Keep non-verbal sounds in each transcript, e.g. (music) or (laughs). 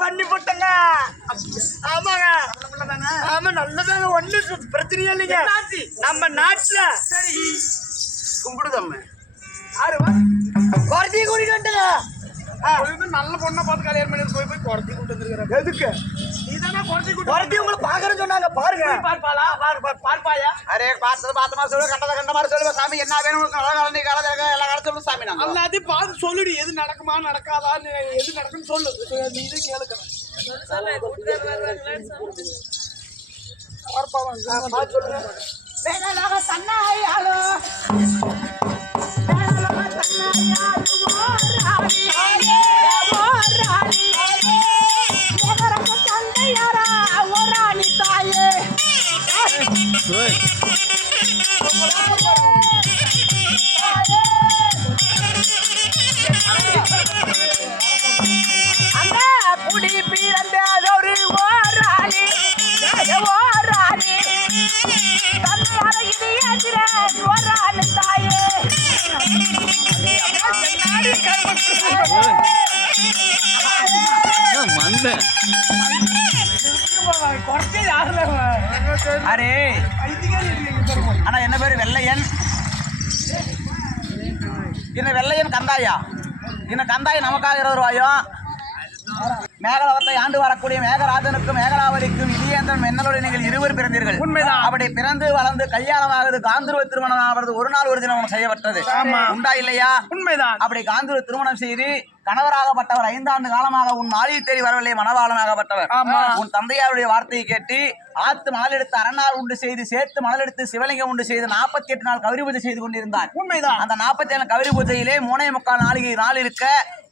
பண்ணி போட்டங்க. ஆமாங்க. ஆமா நல்லதாங்க. ஒண்ணு பிரச்சனையே இல்லைங்க? நம்ம நாட்டுல. சரி. கும்பிடுதம்ம. யாரு வா? குறைச்சி கூட்டிட்டு பொழுது நல்ல பொண்ணை பார்த்து கல்யாணம் பண்ணி போய் போய் குறைச்சி கூட்டு எதுக்கு? நீதானே குறைச்சி கூட்டு குறைச்சி உங்களை பாக்குறேன்னு சொன்னாங்க பாருங்க. பார்ப்பாளா? பாரு பாரு பார்ப்பாயா? அரே பார்த்தது பார்த்த மாதிரி சொல்லு கண்டத கண்ட மாதிரி சாமி என்ன வேணும் நல்லா கலந்து கலந்து எல்லா கலந்து சொல்லு சாமி நாங்க எல்லாத்தையும் பார்த்து சொல்லுடி எது நடக்குமா நடக்காதான்னு எது நடக்குன்னு சொல்லு. நீ இது கேளுக்கிறேன். வேணாலாக தன்னாயாலோ வேணாலாக தன்னாயாலோ ஓராடி அரே ஆனா என்ன பேரு? வெள்ளையன். இன்னும் வெள்ளையன் கந்தாயா? இன்னும் கந்தாய் நமக்காக இருபது ரூபாயும் மேகலவத்தை ஆண்டு வரக்கூடிய மேகராஜனுக்கும் மேகலாவதிக்கும் நிதியேந்திரன் மென்னலோடு நீங்கள் இருவர் பிறந்தீர்கள். உண்மைதான். அப்படி பிறந்து வளர்ந்து கல்யாணமாகுது. காந்தர்வ திருமணம் ஆவது ஒரு நாள் ஒரு தினம் செய்யப்பட்டது. உண்டா இல்லையா? உண்மைதான். அப்படி காந்தூர் திருமணம் செய்து கணவராகப்பட்டவர் ஐந்தாண்டு காலமாக உன் நாளில் தேடி வரவில்லை மணவாளனாகப்பட்டவர். ஆமா. உன் தந்தையாருடைய வார்த்தையை கேட்டு ஆத்து மணல் எடுத்து அரணாள் உண்டு செய்து சேர்த்து மணல் எடுத்து சிவலிங்கம் உண்டு செய்து நாற்பத்தி எட்டு நாள் கௌரி பூஜை செய்து கொண்டிருந்தார். உண்மைதான். அந்த நாற்பத்தி ஏழு கௌரி பூஜையிலே மூணே முக்கால் நாளிகை நாள் இருக்க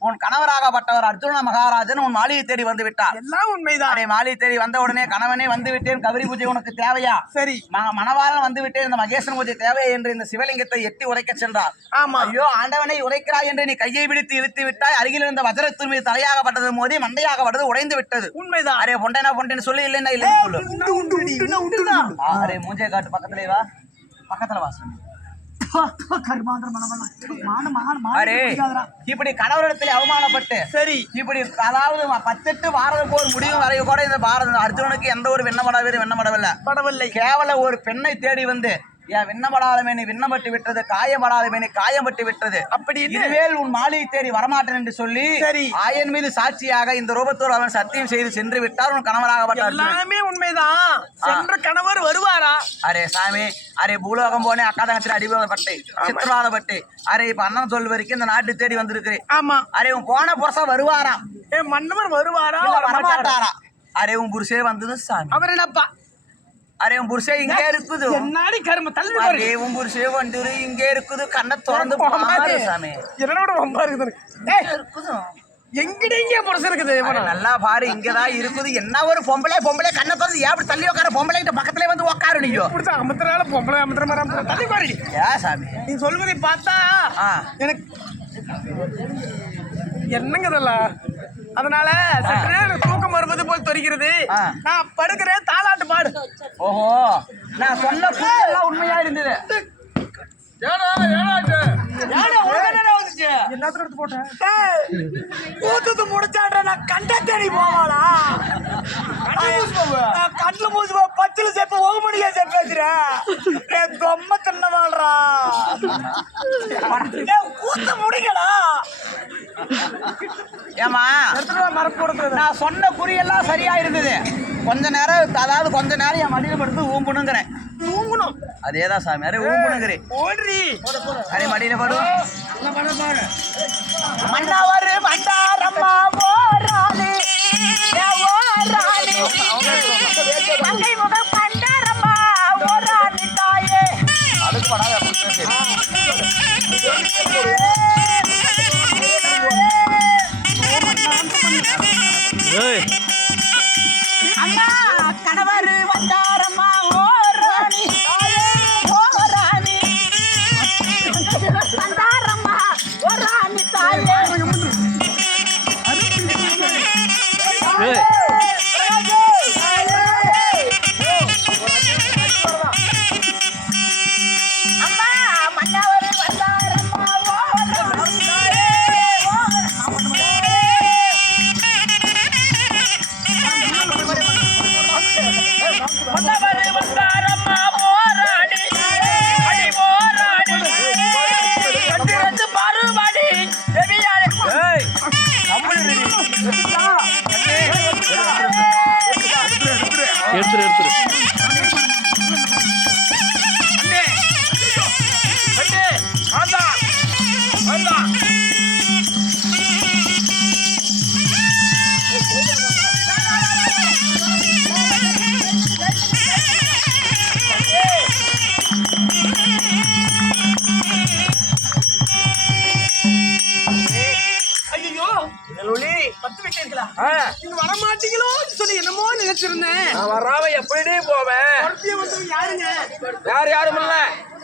உன் கணவராகப்பட்டவர் அர்ஜுன மகாராஜன் உன் மாளிகை தேடி வந்து விட்டார். எல்லாம் உண்மைதான். மாளிகை தேடி வந்த உடனே கணவனே வந்து விட்டேன் கௌரி பூஜை உனக்கு தேவையா? சரி. மணவாளன் வந்து விட்டேன் இந்த மகேசன் பூஜை தேவையா என்று இந்த சிவலிங்கத்தை எட்டி உரைக்க சென்றார். ஆமா. ஐயோ ஆண்டவனை உரைக்கிறாய் என்று நீ கையை பிடித்து இழுத்து விட்டாய் அருகில் இருந்த வஜரத்தின் மீது தலையாகப்பட்டது மோதி மண்டையாகப்பட்டது உடைந்து விட்டது. உண்மைதான். அரே பொண்டேனா பொண்டேன்னு சொல்லி இல்லைன்னா இல்லைன்னு சொல்லு. உண்டு உண்டு உண்டுனா உண்டுதான் ஆ, அரே மூஞ்சே காட்டு பக்கத்திலே வா. பக்கத்துல வா சாமி. இப்படி கணவரிடத்தில் அவமானப்பட்டு சரி. இப்படி அதாவது பத்தெட்டு பாரத போர் முடியும் வரை கூட இந்த பாரத அர்ஜுனனுக்கு எந்த ஒரு விண்ணப்படவே விண்ணப்படவில்லை படவில்லை கேவல ஒரு பெண்ணை தேடி வந்து என் விண்ணப்படாத மேனி விண்ணப்பட்டு விட்டது காயப்படாத மேனி காயப்பட்டு விட்டது. அப்படி இதுவேல் உன் மாளிகை தேடி வரமாட்டேன் என்று சொல்லி சரி. ஆயன் மீது சாட்சியாக இந்த ரூபத்தோடு அவன் சத்தியம் செய்து சென்று விட்டார். உன் கணவராகப்பட்டார் எல்லாமே உண்மைதான். சென்ற கணவர் வருவாரா? அரே சாமி அரே பூலோகம் போனே அக்கா தங்கச்சி அடிபட்டு சித்திரவாதப்பட்டு அரே இப்ப அண்ணன் சொல் வரைக்கும் இந்த நாட்டு தேடி வந்திருக்கிறேன். ஆமா. அரே உன் போன புருஷன் வருவாராம். ஏ மன்னவர் வருவாரா? வரமாட்டாரா? அரே உன் புருஷே வந்தது சாமி. அவர் என்னப்பா? அரே உன் புருஷே இங்கே இருக்குது. என்னாடி கரும தள்ளி அரே உன் புருஷே வந்துரு இங்கே இருக்குது. கண்ணை திறந்து பாரு சாமி. என்னோட ரொம்ப இருக்குது இருக்குது. எங்கடி இங்க புரசு இருக்குது? நல்லா பாரு இங்கதான் இருக்குது. என்ன ஒரு பொம்பளை பொம்பளை கண்ணை திறந்து ஏன் தள்ளி உட்கார? பொம்பளை கிட்ட பக்கத்துல வந்து உட்காரு நீயோ. பிடிச்ச அமுத்துறால பொம்பளை அமுத்துற மாதிரி. தள்ளி பாரு. ஏன் சாமி. நீ சொல்வதை பார்த்தா. எனக்கு என்னங்கதல்ல அதனால சற்று நேரம் தூக்கம் வருவது போல் தெரிகிறது. நான் படுக்கிறேன் தாலாட்டு பாடு. ஓஹோ. நான் சொன்ன எல்லாம் உண்மையா இருந்தது. கண்ணுல மூச்சு போ பச்சில சேர்ப்ப ஓக முடியா சேர்ப்பு பேசுறேன் தொம்ம தின்ன வாழ்றா (laughs) ஊத்த முடிக்கடா ஏமா நான் சொன்ன குறியெல்லாம் சரியா இருந்தது கொஞ்ச நேரம் அதாவது கொஞ்ச நேரம் என் மடியில படுத்து ஊம்பணுங்கிறேன் தூங்கணும் அதேதான் சாமி. அரே ஊம்பணுங்கிறேன் ஓடுறி. அரே மடியில படு. மன்னவர் மண்டாரம்மா ஓராளி. ஓராளி. எடுத்துரு எடுத்துரு. பத்து விட்டீர்களா ஆ, நீங்க வர மாட்டீங்களோ சொல்லி என்னமோ நினைச்சிருந்தேன். நான் வராம எப்படி போவேன்? குழந்தைய வந்து யாருங்க? யார் யாரும் இல்ல.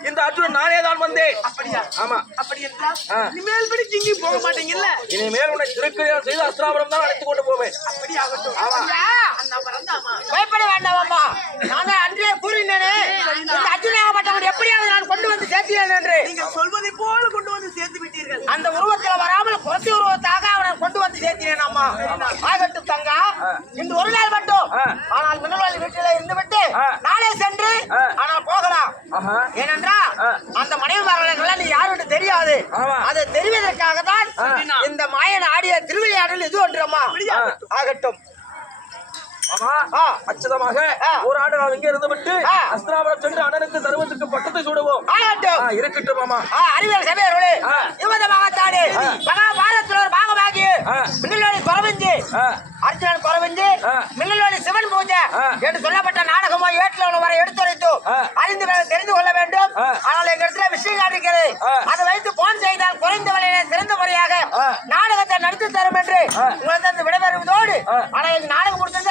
இந்த அர்ஜுனன் நானே தான் வந்தேன். அப்படியா? ஆமா. அப்படி என்றால் ஆ. இனிமேல் படி நீங்க போக மாட்டீங்கல்ல? இனிமேல் உன்னை திருக்கல்யாணம் செய்து அஸ்திராபுரம் தான் அழைத்து கொண்டு போவேன். அப்படி ஆகட்டும் ஆமா. அந்த வரந்தாமா பயப்பட வேண்டாம் அம்மா நான் தான் அன்றே கூறினேனே இந்த அர்ஜுனாகப்பட்டவன் எப்படியாவது நான் கொண்டு வந்து சேர்த்தேன் என்று. நீங்கள் சொல்வதை போல கொண்டு வந்து சேர்த்து விட்டீர்கள் அந்த உருவத்தில் வராமல் குறைச்சி உருவத்தாக அவனை கொண்டு வந்து சேர்த்தேன் அம்மா ஆகட்டும் தங்கா இன்று ஒரு நாள் மட்டும். ஆனால் வீட்டில இருந்து விட்டு. நாளே சென்று. ஆனால் போகலாம் ஆஹா. ஏனென்றா ஆ. அந்த மனைவிமார்கள் நீ யாருன்னு தெரியாது ஆமா. அதை தெரிவதற்காக தான் ஆ. இந்த மாயன் ஆடிய திருவிளையாடல் இது ஒன்றம்மா ஆ. ஆகட்டும். அச்சதமாக ஆ. ஒரு ஆண்டு நாம் இங்கே இருந்து விட்டு ஆ. அஸ்திராபுரம் சென்று அண்ணனுக்கு தருவதற்கு பட்டத்தை சூடுவோம் ஆகட்டும் ஆ, இருக்கட்டும் மாமா அறிவியல் சபையர்களே. இவதமாகத்தானே. ஆ. மின்னலோடி குறவிஞ்சு ஆ. அர்ஜுனன் குறவிஞ்சு ஆ. மின்னலோடி சிவன் பூஜை. என்று சொல்லப்பட்ட நாடகமோ ஏட்டில் வரை எடுத்துரைத்து. அறிந்து தெரிந்து கொள்ள வேண்டும். ஆனால் எங்க இடத்துல விஷயம் இருக்கிறது. அதை வைத்து போன் செய்தால் குறைந்த விலையில சிறந்த முறையாக. நாடகத்தை நடத்தி தரும் என்று. உங்களுக்கு விடைபெறுவதோடு ஆ. ஆனா எங்க நாடகம் முடிச்சிருந்தா